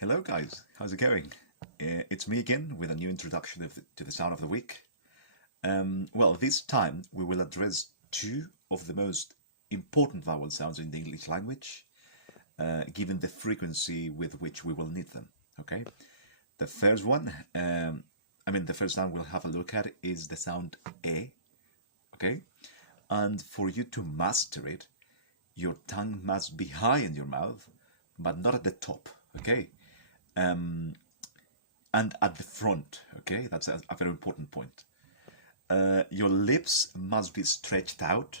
Hello guys, how's it going? It's me again with a new introduction to the sound of the week. Well, this time we will address two of the most important vowel sounds in the English language, given the frequency with which we will need them. Okay, the first one, the first sound we'll have a look at is the sound E. Okay, and for you to master it, your tongue must be high in your mouth, but not at the top. Okay. And at the front, okay? That's a very important point. Your lips must be stretched out,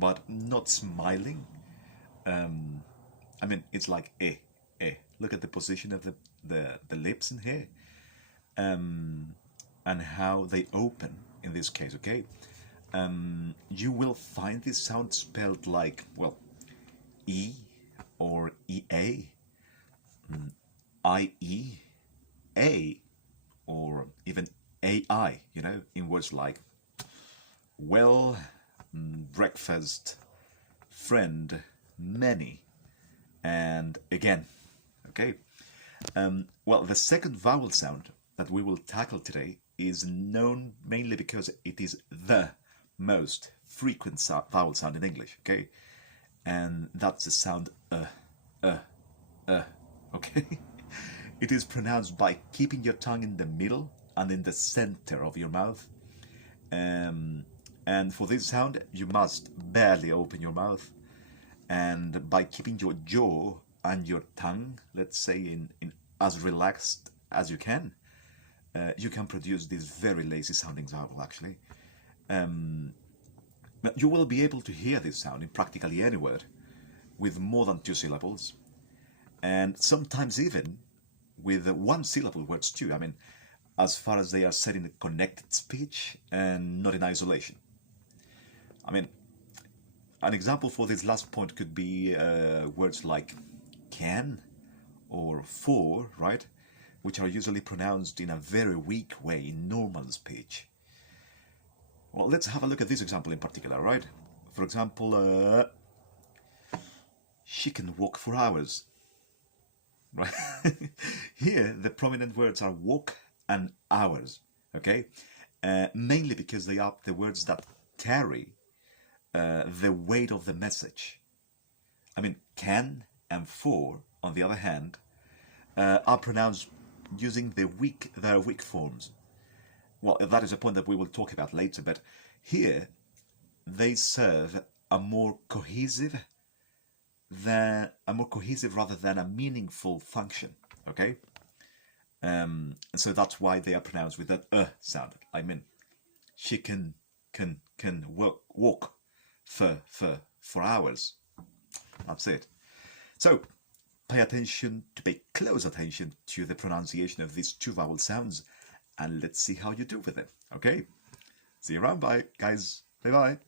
but not smiling. It's like eh, eh. Look at the position of the lips in here, and how they open in this case, okay? You will find this sound spelled like, well, E or EA. IE, A, or even AI, in words like well, breakfast, friend, many, and again. Okay. Well, the second vowel sound that we will tackle today is known mainly because it is the most frequent vowel sound in English. Okay, and that's the sound okay. It is pronounced by keeping your tongue in the middle and in the center of your mouth. And for this sound, you must barely open your mouth. And by keeping your jaw and your tongue, let's say, in as relaxed as you can produce this very lazy sounding vowel, actually. You will be able to hear this sound in practically any word with more than 2 syllables. And sometimes even with one syllable words too. As far as they are said in connected speech and not in isolation. An example for this last point could be words like can or for, right? Which are usually pronounced in a very weak way in normal speech. Well, let's have a look at this example in particular, right? For example, she can walk for hours. Right? Here, the prominent words are walk and hours, okay? Mainly because they are the words that carry the weight of the message. Can and for, on the other hand, are pronounced using their weak forms. Well, that is a point that we will talk about later, but here they serve a more cohesive rather than a meaningful function, okay? And so that's why they are pronounced with that sound. She can walk for hours. That's it. So pay close attention to the pronunciation of these two vowel sounds, and let's see how you do with them. Okay? See you around. Bye, guys. Bye bye.